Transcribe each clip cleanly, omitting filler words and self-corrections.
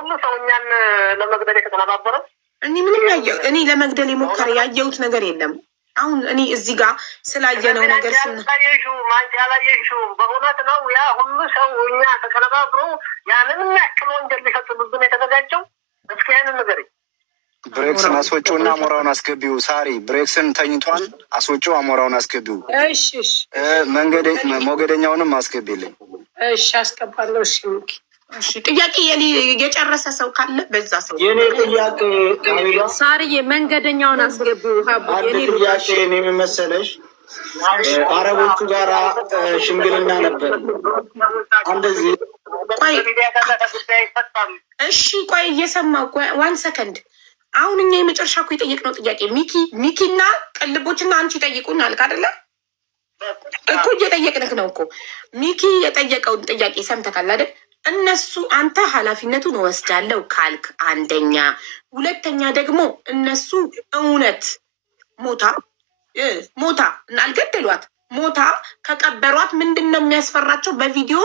ሁሉ ሰው እኛን ለመግደል ከተነባበረ እኔ ምንም ያየው እኔ ለመግደል የሞከረ ያየሁት ነገር የለም። አሁን እኔ እዚህ ጋር ስላየነው ነገር ማንጫ ያላየሽው በእውነት ነው። ያ ሁሉ ሰው እኛ ተከነባብሮ ያንን ያክል ወንጀል ሊፈጽምብን የተዘጋጀው እስኪ ያንን ንገረኝ። ብሬክስን አስወጪውና አሞራውን አስገቢው። ሳሪ ብሬክስን ተኝቷል፣ አስወጪው፣ አሞራውን አስገቢው። እሺ እሺ። ሞገደኛውንም አስገቢልኝ። እሺ አስገባለሁ። እሺ እሺ። ጥያቄ የጨረሰ ሰው ካለ በዛ ሰው የኔ ጥያቄ ሳሪዬ መንገደኛውን አስገቢው። አንድ ጥያቄ እኔ የምመሰለሽ አረቦቹ ጋራ ሽምግልና ነበር እንደዚህ። ቆይ እሺ ቆይ እየሰማሁ ዋን ሰከንድ። አሁን እኛ የመጨረሻ እኮ የጠየቅነው ጥያቄ ሚኪና ቅልቦችና አንቺ ጠይቁን አልክ አይደለ እኮ? እየጠየቅንክ ነው እኮ። ሚኪ የጠየቀውን ጥያቄ ሰምተካል አይደል? እነሱ አንተ ኃላፊነቱን ወስዳለሁ ካልክ አንደኛ፣ ሁለተኛ ደግሞ እነሱ እውነት ሞታ አልገደሏት ሞታ ከቀበሯት ምንድን ነው የሚያስፈራቸው? በቪዲዮ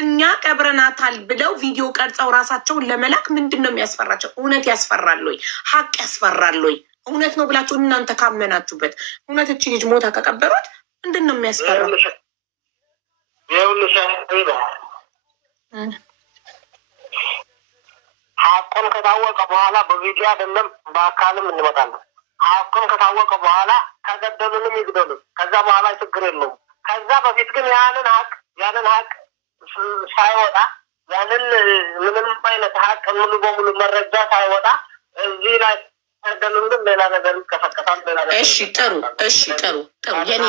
እኛ ቀብረናታል ብለው ቪዲዮ ቀርጸው ራሳቸውን ለመላክ ምንድን ነው የሚያስፈራቸው? እውነት ያስፈራል ወይ? ሀቅ ያስፈራል ወይ? እውነት ነው ብላችሁ እናንተ ካመናችሁበት እውነት እቺ ልጅ ሞታ ከቀበሯት ምንድን ነው የሚያስፈራው? ሀቁን ከታወቀ በኋላ በቪዲዮ አይደለም በአካልም እንመጣለን። ሀቁን ከታወቀ በኋላ ከገደሉንም ይግደሉን፣ ከዛ በኋላ ችግር የለውም። ከዛ በፊት ግን ያንን ሀቅ ሳይወጣ ያንን ምንም አይነት ሀቅ ሙሉ በሙሉ መረጃ ሳይወጣ እዚህ ላይ ገደሉን ግን ሌላ ነገር ይቀሰቀሳል። እሺ ጥሩ የኔ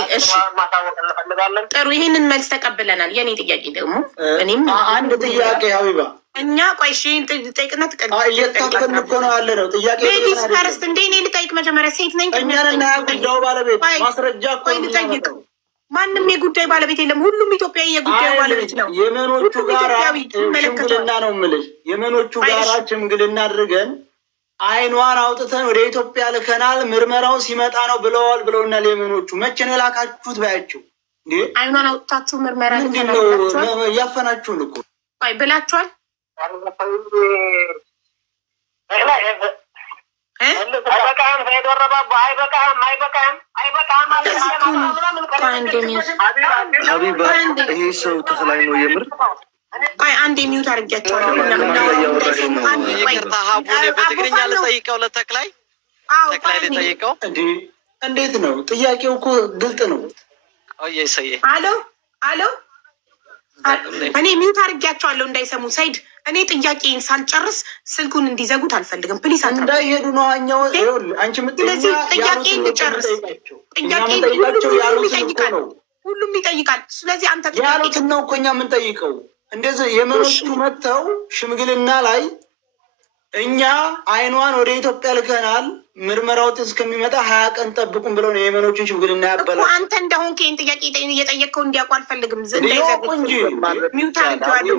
ማሳወቅ እንፈልጋለን። ጥሩ ይህንን መልስ ተቀብለናል። የኔ ጥያቄ ደግሞ እኔም አንድ ጥያቄ ሀቢባ እኛ ቆይ ጠይቅነት እየታፈን እኮ ነው ያለ ነው ጥያቄ ቤቢስ ፈርስት እንደ እኔ ልጠይቅ መጀመሪያ ሴት ነኝ እኛንና ጉዳዩ ባለቤት ማስረጃ እኮ ልጠይቅ። ማንም የጉዳይ ባለቤት የለም። ሁሉም ኢትዮጵያዊ የጉዳዩ ባለቤት ነው። የመኖቹ ጋራ ሽምግልና ነው የምልሽ። የመኖቹ ጋራ ሽምግልና አድርገን አይኗን አውጥተን ወደ ኢትዮጵያ ልከናል፣ ምርመራው ሲመጣ ነው ብለውናል። የመኖቹ መቼ ነው የላካችሁት? ባያቸው እንዴ አይኗን አውጥታችሁ ምርመራ ልከናል እያፈናችሁን እኮ ቆይ ብላችኋል። ይሄ ሰው ተክላይ ነው የምር። ቆይ አንዴ ሚዩት አድርጊያቸዋለሁ። በትግርኛ ልጠይቀው ለተክላይ ልጠይቀው። እንዴት ነው ጥያቄው? እኮ ግልጥ ነው። አሎ እኔ ሚዩት አድርጊያቸዋለሁ እንዳይሰሙ። ሰይድ እኔ ጥያቄን ሳልጨርስ ስልኩን እንዲዘጉት አልፈልግም። ፕሊስ እንዳይሄዱ ነው አኛው አንቺ ስለዚህ ጥያቄን ልጨርስ። ጥያቄን ሁሉም ይጠይቃል። ስለዚህ አንተ ያሉትን ነው እኮ እኛ የምንጠይቀው። እንደዚህ የመኖቹ መጥተው ሽምግልና ላይ እኛ አይኗን ወደ ኢትዮጵያ ልከናል፣ ምርመራ ውጤት እስከሚመጣ 20 ቀን ጠብቁም ብለው ነው የመኖቹን ሽምግልና ያበላል። አንተ እንደሆን ከይን ጥያቄ እየጠየቅከው እንዲያውቁ አልፈልግም።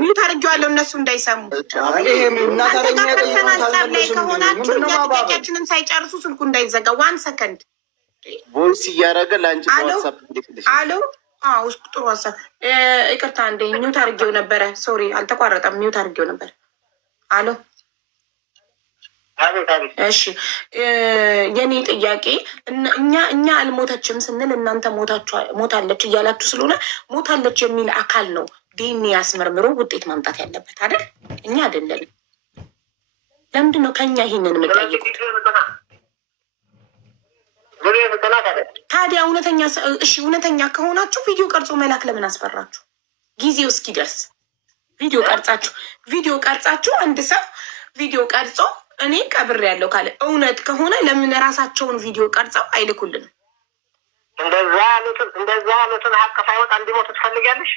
ሚዩት አድርጌዋለሁ እነሱ እንዳይሰሙ። ፐርሰናል ላይ ከሆናችሁ ጥያቄያችንን ሳይጨርሱ ስልኩ እንዳይዘጋ። ዋን ሰከንድ ቮይስ እያደረገ ለአንቺ አሎ ጥሩ ሀሳብ። ይቅርታ እንደ ሚዩት አድርጌው ነበረ። ሶሪ አልተቋረጠም። ሚዩት አድርጌው ነበር። አሎ እሺ የኔ ጥያቄ እኛ አልሞተችም ስንል እናንተ ሞታለች እያላችሁ ስለሆነ ሞታለች የሚል አካል ነው ዲኤንኤ ያስመርምሮ ውጤት ማምጣት ያለበት አይደል? እኛ አይደለንም። ለምንድን ነው ከኛ ይሄንን የምጠይቁት? ታዲያ እውነተኛ ከሆናችሁ ቪዲዮ ቀርጾ መላክ ለምን አስፈራችሁ? ጊዜው እስኪደርስ ቪዲዮ ቀርጻችሁ አንድ ሰው ቪዲዮ ቀርጾ እኔ ቀብር ያለው ካለ እውነት ከሆነ ለምን ራሳቸውን ቪዲዮ ቀርጸው አይልኩልንም? እንደዛ ያሉትን ሀቅ ሳይወጣ እንዲሞቱ ትፈልጊያለሽ?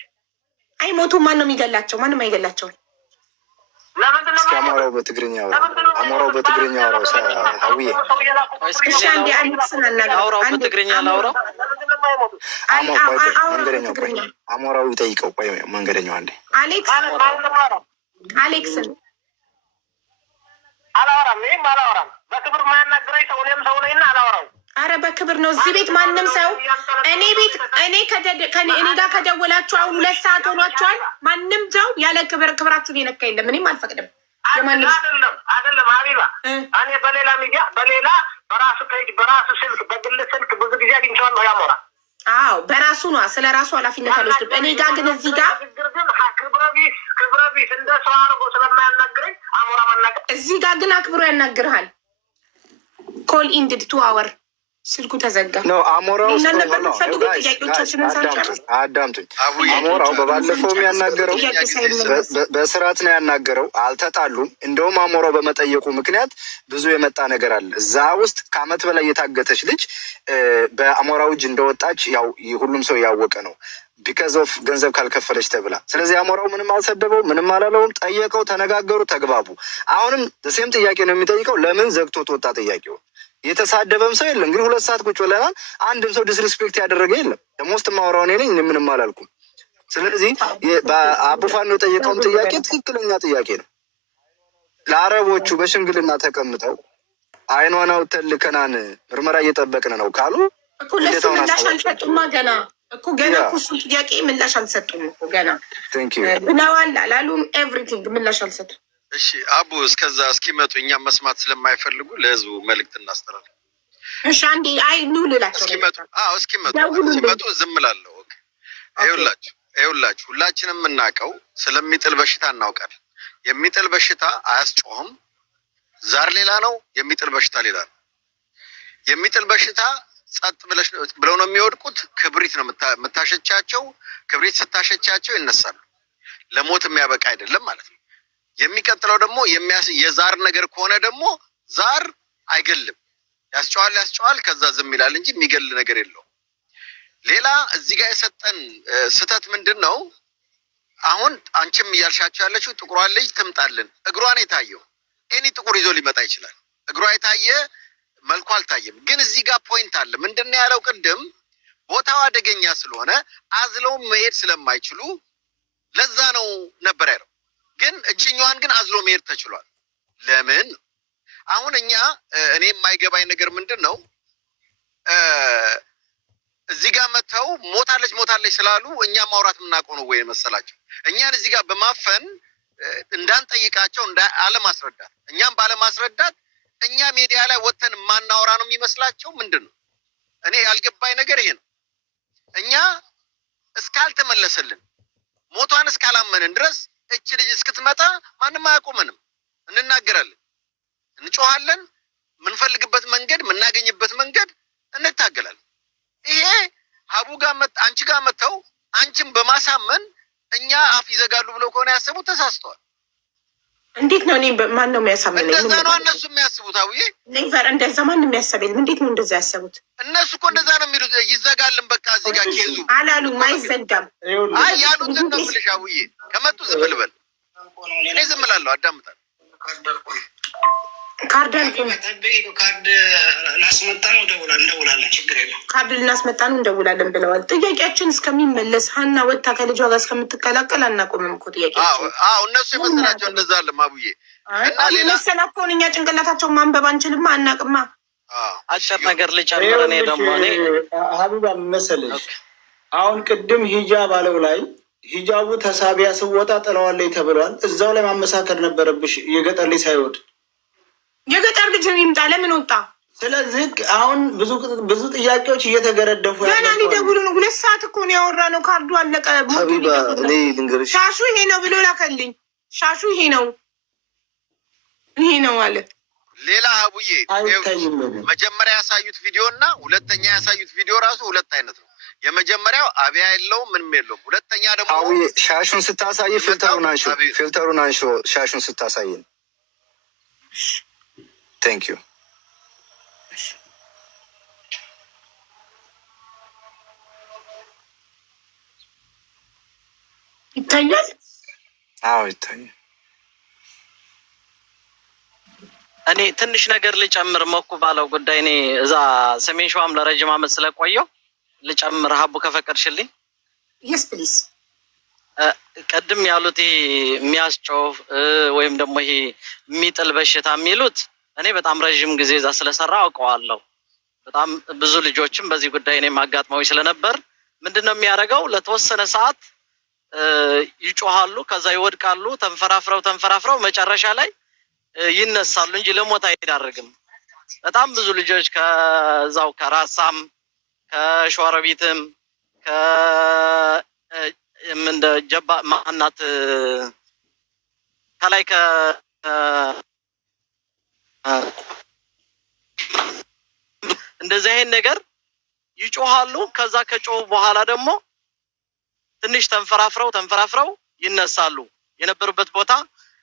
አይሞቱም። ማን ነው የሚገላቸው? ማንም አይገላቸውም። እስኪ አሞራው በትግርኛ አሞራው በትግርኛ አውራው ሀዊዬ እሺ አንዴ አሌክስን አናግረው። በትግርኛ ላውራው። አሞራው ይጠይቀው። ቆይ መንገደኛው አንዴ አሌክስን አላወራም። በክብር ማያናግረኝ ሰው እኔም ሰው ነኝና አላወራም። አረ በክብር ነው። እዚህ ቤት ማንም ሰው እኔ ጋር ከደወላችሁ አሁን 2 ሰዓት ሆኗችኋል። ማንም ሰው ያለ ክብራችሁን የነካ የለም። እኔም አልፈቅድም። አይደለም ሀቢባ እኔ በሌላ ሚዲያ በሌላ በራሱ ፔጅ በራሱ ስልክ በግል ስልክ ብዙ ጊዜ አግኝቼዋለሁ ያሞራ አዎ በራሱ ነው ስለ ራሱ ኃላፊነት አልወስድም እኔ ጋር ግን እዚህ ጋር ግን ክብረ ቢስ እንደ ሰው አድርጎ ስለማያናግረኝ አሞራ መናገር እዚህ ጋር ግን አክብሮ ያናግርሃል ኮል ኢንድድ 2 hour ስልኩ ተዘጋ ነው አሞራው አዳምጡኝ አሞራው በባለፈው የሚያናገረው በስርዓት ነው ያናገረው አልተጣሉም እንደውም አሞራው በመጠየቁ ምክንያት ብዙ የመጣ ነገር አለ እዛ ውስጥ ከአመት በላይ የታገተች ልጅ በአሞራው እጅ እንደወጣች ያው ሁሉም ሰው ያወቀ ነው ቢካዝ ኦፍ ገንዘብ ካልከፈለች ተብላ ስለዚህ አሞራው ምንም አልሰደበው ምንም አላለውም ጠየቀው ተነጋገሩ ተግባቡ አሁንም ሴም ጥያቄ ነው የሚጠይቀው ለምን ዘግቶት ወጣ ጥያቄው የተሳደበም ሰው የለም እንግዲህ 2 ሰዓት ቁጭ ብለናል አንድም ሰው ዲስሪስፔክት ያደረገ የለም ደሞስት ማወራው እኔ ነኝ ምንም አላልኩም ስለዚህ በአቡፋን ነው የጠየቀውም ጥያቄ ትክክለኛ ጥያቄ ነው ለአረቦቹ በሽምግልና ተቀምጠው አይኗን አውጥተን ልከናን ምርመራ እየጠበቅን ነው ካሉ እኮ ለሱ ምላሽ አልሰጡማ ገና እኮ እሱ ጥያቄ ምላሽ አልሰጡም እኮ ገና ብለዋል አላሉም ኤቭሪቲንግ ምላሽ አልሰጡም እሺ አቡ እስከዛ እስኪመጡ እኛም መስማት ስለማይፈልጉ ለህዝቡ መልእክት እናስተላልፍ እሺ አንዴ አይ ኑ ልላቸው እስኪመጡ ዝም እላለሁ ኦኬ ይኸውላችሁ ሁላችንም የምናውቀው ስለሚጥል በሽታ እናውቃለን የሚጥል በሽታ አያስጮህም ዛር ሌላ ነው የሚጥል በሽታ ሌላ ነው የሚጥል በሽታ ጸጥ ብለው ነው የሚወድቁት ክብሪት ነው የምታሸቻቸው ክብሪት ስታሸቻቸው ይነሳሉ ለሞት የሚያበቃ አይደለም ማለት ነው የሚቀጥለው ደግሞ የዛር ነገር ከሆነ ደግሞ ዛር አይገልም ያስጨዋል ከዛ ዝም ይላል እንጂ የሚገል ነገር የለው ሌላ እዚህ ጋር የሰጠን ስተት ምንድነው አሁን አንቺም እያልሻቸው ያለችው ጥቁሯን ልጅ ትምጣልን እግሯን የታየው ኤኒ ጥቁር ይዞ ሊመጣ ይችላል እግሯ የታየ መልኩ አልታየም ግን እዚህ ጋር ፖይንት አለ ምንድነው ያለው ቅድም ቦታው አደገኛ ስለሆነ አዝለው መሄድ ስለማይችሉ ለዛ ነው ነበር ያለው ግን እቺኛዋን ግን አዝሎ መሄድ ተችሏል ለምን አሁን እኛ እኔ የማይገባኝ ነገር ምንድነው እዚህ ጋር መተው ሞታለች ስላሉ እኛ ማውራት የምናውቀው ነው ወይ መሰላቸው እኛን እዚህ ጋር በማፈን እንዳንጠይቃቸው አለማስረዳት እኛም ባለማስረዳት እኛ ሚዲያ ላይ ወተን ማናወራ ነው የሚመስላቸው ምንድነው እኔ ያልገባኝ ነገር ይሄ ነው እኛ እስካልተመለሰልን ሞቷን እስካላመንን ድረስ እቺ ልጅ እስክትመጣ ማንንም አያቆመንም እንናገራለን እንጮሃለን ምንፈልግበት መንገድ ምናገኝበት መንገድ እንታገላለን ይሄ ሀቡ ጋር አንቺ ጋር መተው አንቺን በማሳመን እኛ አፍ ይዘጋሉ ብለው ከሆነ ያሰቡት ተሳስተዋል እንዴት ነው እኔ ማን ነው የሚያሳምነኝ እንደዛ ነው እነሱ የሚያስቡት አውዬ ኔቨር እንደዛ ማን የሚያሳበኝ እንዴት ነው እንደዛ ያሰቡት እነሱ እኮ እንደዛ ነው የሚሉት ይዘጋልን በቃ እዚህ ጋር ኬዙ አላሉም አይዘጋም አይ ያሉት ነው ብለሽ አውዬ ከመጡ ዝም ልበል እኔ ዝም እላለሁ አዳምጣለሁ ካርድ ላስመጣ ነው እንደውላለን ችግር የለም ካርድ ልናስመጣ ነው እንደውላለን ብለዋል ጥያቄያችን እስከሚመለስ ሀና ወጥታ ከልጇ ጋር እስከምትቀላቀል አናቆምም እኮ ጥያቄያችን እነሱ የመሰላቸው እንደዛ አለ ማቡዬ መሰላቸውን እኛ ጭንቅላታቸውን ማንበብ አንችልማ አናቅማ አጭር ነገር ልጨምር እኔ ደግሞ ሀቢባ መሰለሽ አሁን ቅድም ሂጃብ አለው ላይ ሂጃቡ ተሳቢያ ስወጣ ጥለዋለኝ ተብሏል እዛው ላይ ማመሳከር ነበረብሽ የገጠር ልጅ ሳይወድ የገጠር ልጅ ይምጣ ለምን ወጣ ስለዚህ አሁን ብዙ ጥያቄዎች እየተገረደፉ ገና ሊደውሉ ነው 2 ሰዓት እኮ ነው ያወራነው ካርዱ አለቀ ሻሹ ይሄ ነው ብሎ ላከልኝ ሻሹ ይሄ ነው አለ ሌላ ሀቡዬ መጀመሪያ ያሳዩት ቪዲዮ እና ሁለተኛ ያሳዩት ቪዲዮ ራሱ ሁለት አይነት ነው የመጀመሪያው አብያ የለውም ምንም የለውም ሁለተኛ ደግሞ ሻሹን ስታሳይ ፊልተሩን አንሾ ሻሹን ስታሳይ Thank you. ይታያል? አዎ ይታያል። እኔ ትንሽ ነገር ልጨምር ሞኩ ባለው ጉዳይ እኔ እዛ ሰሜን ሸዋም ለረጅም ዓመት ስለቆየው ልጨምር ሀቡ ከፈቀድሽልኝ? Yes please. ቀድም ያሉት የሚያስጮህ ወይም ደግሞ ይሄ የሚጥል በሽታ የሚሉት እኔ በጣም ረጅም ጊዜ እዛ ስለሰራ አውቀዋለሁ። በጣም ብዙ ልጆችም በዚህ ጉዳይ እኔም አጋጥመውኝ ስለነበር ምንድነው የሚያደርገው ለተወሰነ ሰዓት ይጮሃሉ፣ ከዛ ይወድቃሉ፣ ተንፈራፍረው መጨረሻ ላይ ይነሳሉ እንጂ ለሞት አይዳርግም። በጣም ብዙ ልጆች ከዛው ከራሳም ከሸዋሮቢትም እንደ ጀባ ማናት ከላይ እንደዚህ አይነት ነገር ይጮሃሉ። ከዛ ከጮሁ በኋላ ደግሞ ትንሽ ተንፈራፍረው ይነሳሉ። የነበሩበት ቦታ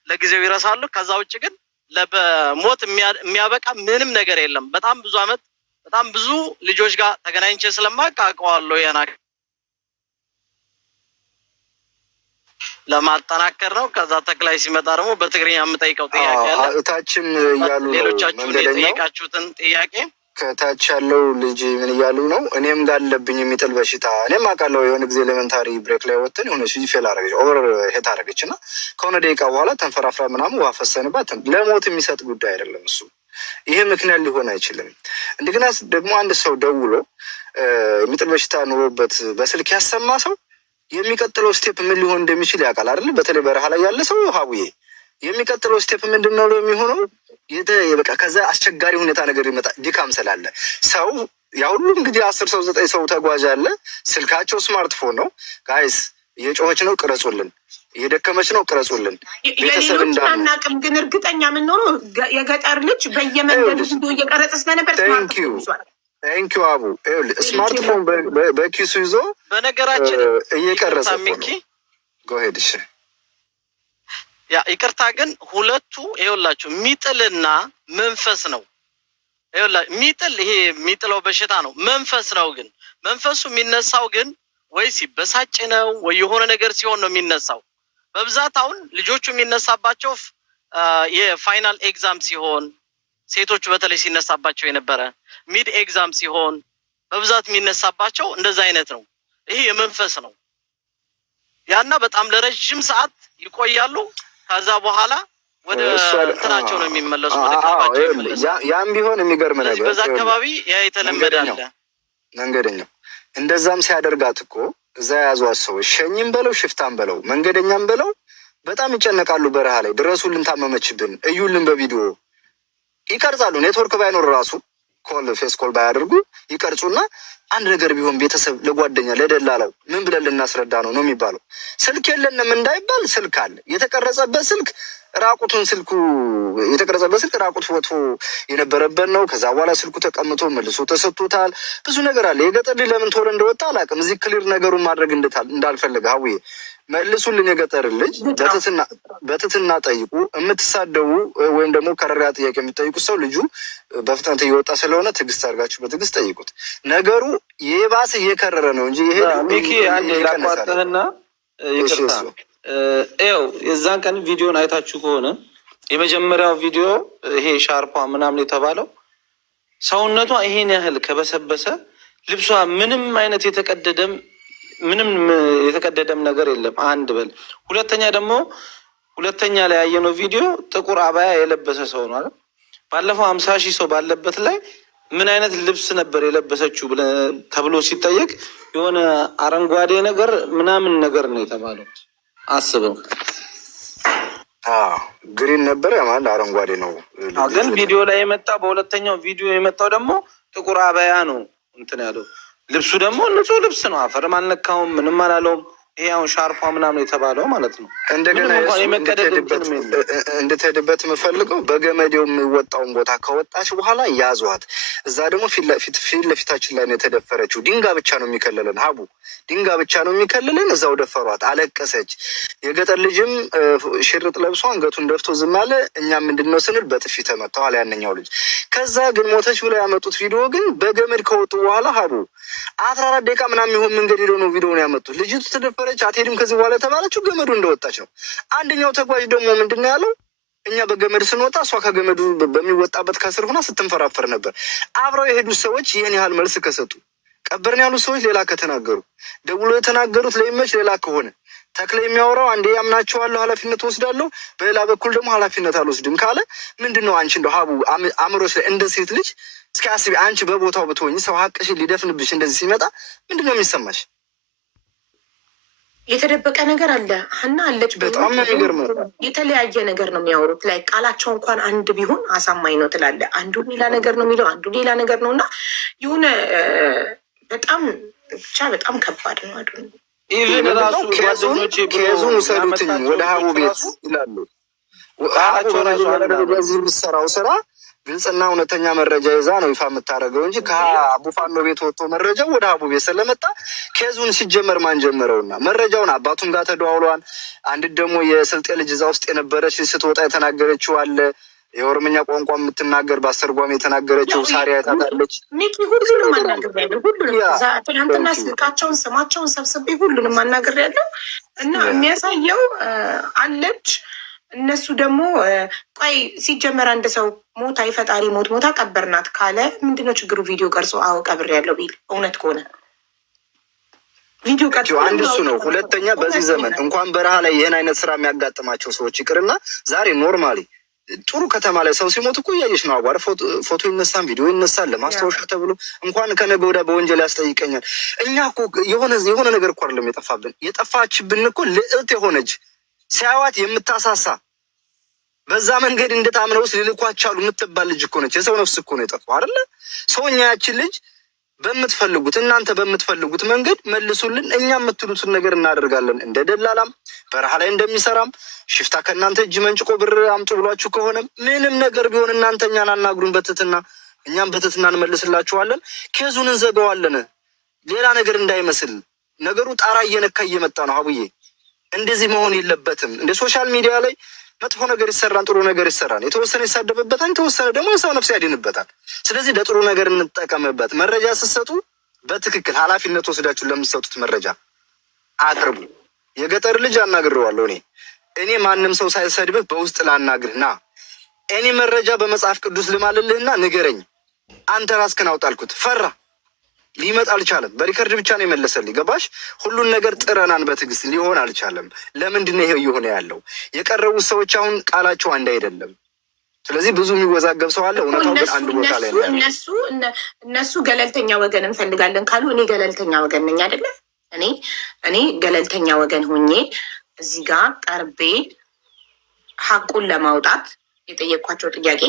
ለጊዜው ይረሳሉ። ከዛ ውጭ ግን ለሞት የሚያበቃ ምንም ነገር የለም። በጣም ብዙ አመት በጣም ብዙ ልጆች ጋር ተገናኝቼ ስለማውቅ አውቀዋለሁ። ያና ለማጠናከር ነው። ከዛ ተክላይ ሲመጣ ደግሞ በትግርኛ የምጠይቀው ጥያቄ አለ። እታችም እያሉ ነው ሌሎቻችሁ የጠየቃችሁትን ጥያቄ ከታች ያለው ልጅ ምን እያሉ ነው? እኔም ጋር አለብኝ የሚጥል በሽታ። እኔም አውቃለሁ። የሆነ ጊዜ ኤሌመንታሪ ብሬክ ላይ ወጥተን የሆነ ፌል አረገች ኦቨር ሄት አረገች እና ከሆነ ደቂቃ በኋላ ተንፈራፍራ ምናምን ውሃ ፈሰንባት። ለሞት የሚሰጥ ጉዳይ አይደለም እሱ። ይሄ ምክንያት ሊሆን አይችልም። እንደገና ደግሞ አንድ ሰው ደውሎ የሚጥል በሽታ ኑሮበት በስልክ ያሰማ ሰው የሚቀጥለው ስቴፕ ምን ሊሆን እንደሚችል ያውቃል አይደል? በተለይ በረሃ ላይ ያለ ሰው ሀቡዬ የሚቀጥለው ስቴፕ ምንድን ነው የሚሆነው? በቃ ከዛ አስቸጋሪ ሁኔታ ነገር ይመጣ ድካም ስላለ ሰው ያ ሁሉ እንግዲህ 10 ሰው 9 ሰው ተጓዥ አለ። ስልካቸው ስማርትፎን ነው። ጋይስ እየጮኸች ነው ቅረጹልን፣ እየደከመች ነው ቅረጹልን። ቤተሰብ እንዳናቅም ግን እርግጠኛ የምንሆነው የገጠር ልጅ በየመንገዱ ቪዲዮ እየቀረጸ ስለነበር ቴንኪው አቡ ስማርትፎን በኪሱ ይዞ በነገራችን እየቀረጸ ጎሄድሽ ያ ይቅርታ ግን ሁለቱ ይኸውላችሁ የሚጥልና መንፈስ ነው። ይኸውላችሁ የሚጥል ይሄ የሚጥለው በሽታ ነው፣ መንፈስ ነው። ግን መንፈሱ የሚነሳው ግን ወይ ሲበሳጭ ነው ወይ የሆነ ነገር ሲሆን ነው የሚነሳው። በብዛት አሁን ልጆቹ የሚነሳባቸው የፋይናል ኤግዛም ሲሆን፣ ሴቶቹ በተለይ ሲነሳባቸው የነበረ ሚድ ኤግዛም ሲሆን በብዛት የሚነሳባቸው እንደዛ አይነት ነው። ይሄ የመንፈስ ነው። ያና በጣም ለረጅም ሰዓት ይቆያሉ። ከዛ በኋላ ወደ እንትናቸው ነው የሚመለሱ፣ ወደ ቀልባቸው ይመለሳሉ። ያም ቢሆን የሚገርም ነገር በዛ አካባቢ ያ የተለመደ አለ። መንገደኛው እንደዛም ሲያደርጋት እኮ እዛ የያዟት ሰዎች ሸኝም በለው ሽፍታም በለው መንገደኛም በለው በጣም ይጨነቃሉ። በረሃ ላይ ድረሱልን፣ ታመመችብን፣ እዩልን፣ በቪዲዮ ይቀርጻሉ። ኔትወርክ ባይኖር ራሱ ኮል ፌስ ኮል ባያደርጉ ይቀርጹና አንድ ነገር ቢሆን ቤተሰብ ለጓደኛ ለደላላው ምን ብለን ልናስረዳ ነው የሚባለው። ስልክ የለንም እንዳይባል ስልክ አለ። የተቀረጸበት ስልክ ራቁቱን ስልኩ የተቀረጸበት ስልክ ራቁት ፎቶ የነበረበት ነው። ከዛ በኋላ ስልኩ ተቀምጦ መልሶ ተሰጥቶታል። ብዙ ነገር አለ። የገጠር ልጅ ለምን ቶሎ እንደወጣ አላውቅም። እዚህ ክሊር ነገሩን ማድረግ እንዳልፈልግ ሀውዬ መልሱልን። የገጠር ልጅ በትትና ጠይቁ። የምትሳደቡ ወይም ደግሞ ከረሪያ ጥያቄ የሚጠይቁ ሰው ልጁ በፍጥነት እየወጣ ስለሆነ ትዕግስት አድርጋችሁ በትዕግስት ጠይቁት። ነገሩ የባስ እየከረረ ነው እንጂ ይሄ ሚኪ አንድ ላቋርጥህና ይቅርታ፣ ይኸው የዛን ቀን ቪዲዮን አይታችሁ ከሆነ የመጀመሪያው ቪዲዮ ይሄ ሻርፓ ምናምን የተባለው ሰውነቷ ይሄን ያህል ከበሰበሰ ልብሷ ምንም አይነት የተቀደደም ነገር የለም። አንድ በል ሁለተኛ ላይ ያየነው ቪዲዮ ጥቁር አባያ የለበሰ ሰው ነው አይደል? ባለፈው 50 ሺህ ሰው ባለበት ላይ ምን አይነት ልብስ ነበር የለበሰችው ተብሎ ሲጠየቅ የሆነ አረንጓዴ ነገር ምናምን ነገር ነው የተባለው። አስበው። ግሪን ነበር ያማል አረንጓዴ ነው። ግን ቪዲዮ ላይ የመጣው በሁለተኛው ቪዲዮ የመጣው ደግሞ ጥቁር አባያ ነው እንትን ያለው። ልብሱ ደግሞ ንጹህ ልብስ ነው። አፈርም አልነካውም፣ ምንም አላለውም። ይሄ አሁን ሻርፓ ምናምን የተባለው ማለት ነው። እንደገና እንድትሄድበት የምፈልገው በገመዴው የሚወጣውን ቦታ ከወጣች በኋላ ያዟት። እዛ ደግሞ ፊት ለፊታችን ላይ ነው የተደፈረችው። ድንጋይ ብቻ ነው የሚከልልን ሀቡ፣ ድንጋይ ብቻ ነው የሚከልልን። እዛው ደፈሯት፣ አለቀሰች። የገጠር ልጅም ሽርጥ ለብሶ አንገቱን ደፍቶ ዝም አለ። እኛም ምንድነው ስንል በጥፊ ተመተዋል ያንኛው ልጅ። ከዛ ግን ሞተች ብለው ያመጡት ቪዲዮ ግን በገመድ ከወጡ በኋላ ሀቡ 14 ደቂቃ ምናምን የሚሆን መንገድ ሄደው ነው ቪዲዮውን ያመጡት። ልጅቱ ተደፈረች፣ አትሄድም ከዚህ በኋላ የተባለችው ገመዱ እንደወጣች ነው። አንደኛው ተጓዥ ደግሞ ምንድን ነው ያለው? እኛ በገመድ ስንወጣ እሷ ከገመዱ በሚወጣበት ከስር ሆና ስትንፈራፈር ነበር። አብረው የሄዱት ሰዎች ይህን ያህል መልስ ከሰጡ፣ ቀበርን ያሉት ሰዎች ሌላ ከተናገሩ፣ ደውሎ የተናገሩት ለይመች ሌላ ከሆነ ተክለ የሚያወራው አንዴ ያምናቸዋለሁ ኃላፊነት ወስዳለሁ፣ በሌላ በኩል ደግሞ ኃላፊነት አልወስድም ካለ ምንድን ነው? አንቺ እንደው ሀቡ አእምሮች ላይ እንደ ሴት ልጅ እስኪ አስቢ። አንቺ በቦታው ብትሆኝ ሰው ሀቅሽን ሊደፍንብሽ እንደዚህ ሲመጣ ምንድን ነው የሚሰማሽ? የተደበቀ ነገር አለ። ሀና አለች። በጣም ነው የሚገርመው። የተለያየ ነገር ነው የሚያወሩት። ላይ ቃላቸው እንኳን አንድ ቢሆን አሳማኝ ነው ትላለ። አንዱ ሌላ ነገር ነው የሚለው፣ አንዱ ሌላ ነገር ነው እና የሆነ በጣም ብቻ በጣም ከባድ ነው። አዱ ኢቨን ራሱ ኬዙን ውሰዱትኝ ወደ ሀቡ ቤት ይላሉ። በዚህ የሚሰራው ስራ ግልጽና እውነተኛ መረጃ ይዛ ነው ይፋ የምታደርገው እንጂ ከአቡፋኖ ቤት ወጥቶ መረጃው ወደ ሀቡ ቤት ስለመጣ ኬዙን ሲጀመር ማን ጀመረውና መረጃውን አባቱን ጋር ተደዋውሏል። አንድ ደግሞ የስልጤ ልጅ እዛ ውስጥ የነበረች ስትወጣ የተናገረችው አለ። የኦሮምኛ ቋንቋ የምትናገር በአስተርጓሚ የተናገረችው ሳሪያ ታታለች። ሚኪ ሁሉንም አናግሬያለሁ። ሁሉንም ትናንትና ስልካቸውን ስማቸውን ሰብስቤ ሁሉንም አናግሬያለሁ እና የሚያሳየው አለች። እነሱ ደግሞ ቆይ ሲጀመር አንድ ሰው ሞታ የፈጣሪ ሞታ ቀበርናት ካለ ምንድነው ችግሩ? ቪዲዮ ቀርጾ አዎ ቀብሬያለሁ ቢል እውነት ከሆነ ቪዲዮ ቀርጾ አንድ እሱ ነው። ሁለተኛ በዚህ ዘመን እንኳን በረሃ ላይ ይህን አይነት ስራ የሚያጋጥማቸው ሰዎች ይቅርና ዛሬ ኖርማሊ ጥሩ ከተማ ላይ ሰው ሲሞት እኮ እያየች ነው። አቧረ ፎቶ ይነሳል፣ ቪዲዮ ይነሳል ለማስታወሻ ተብሎ እንኳን ከነገ ወዲያ በወንጀል ያስጠይቀኛል። እኛ እኮ የሆነ ነገር እኮ አይደለም የጠፋብን። የጠፋችብን እኮ ልዕልት የሆነች ሲያዋት የምታሳሳ በዛ መንገድ እንደታምነው ውስጥ ሊልኳቻሉ የምትባል ልጅ እኮ ነች። የሰው ነፍስ እኮ ነው የጠፋው አይደለ? ሰውኛ ያችን ልጅ በምትፈልጉት እናንተ በምትፈልጉት መንገድ መልሱልን። እኛ የምትሉትን ነገር እናደርጋለን። እንደ ደላላም በረሃ ላይ እንደሚሰራም ሽፍታ ከእናንተ እጅ መንጭቆ ብር አምጡ ብሏችሁ ከሆነ ምንም ነገር ቢሆን እናንተ እኛን አናግሩን በትትና እኛም በትትና እንመልስላችኋለን። ኬዙን እንዘጋዋለን። ሌላ ነገር እንዳይመስል ነገሩ ጣራ እየነካ እየመጣ ነው። አቡዬ እንደዚህ መሆን የለበትም። እንደ ሶሻል ሚዲያ ላይ መጥፎ ነገር ይሰራን፣ ጥሩ ነገር ይሰራን። የተወሰነ ይሳደብበታል፣ የተወሰነ ደግሞ የሰው ነፍስ ያድንበታል። ስለዚህ ለጥሩ ነገር እንጠቀምበት። መረጃ ስትሰጡ በትክክል ኃላፊነት ወስዳችሁ ለምትሰጡት መረጃ አቅርቡ። የገጠር ልጅ አናግሬዋለሁ። እኔ ማንም ሰው ሳይሰድብህ በውስጥ ላናግርህ ና እኔ መረጃ በመጽሐፍ ቅዱስ ልማልልህና ንገረኝ። አንተ ራስህን አውጣልኩት። ፈራ ሊመጣ አልቻለም። በሪከርድ ብቻ ነው የመለሰልኝ። ገባሽ? ሁሉን ነገር ጥረናን በትዕግስት ሊሆን አልቻለም። ለምንድን ነው ይሄ እየሆነ ያለው? የቀረቡት ሰዎች አሁን ቃላቸው አንድ አይደለም። ስለዚህ ብዙ የሚወዛገብ ሰው አለ። እውነታው ግን አንድ ቦታ ላይ ነው። እነሱ ገለልተኛ ወገን እንፈልጋለን ካሉ እኔ ገለልተኛ ወገን ነኝ አይደለ? እኔ ገለልተኛ ወገን ሆኜ እዚህ ጋር ቀርቤ ሀቁን ለማውጣት የጠየኳቸው ጥያቄ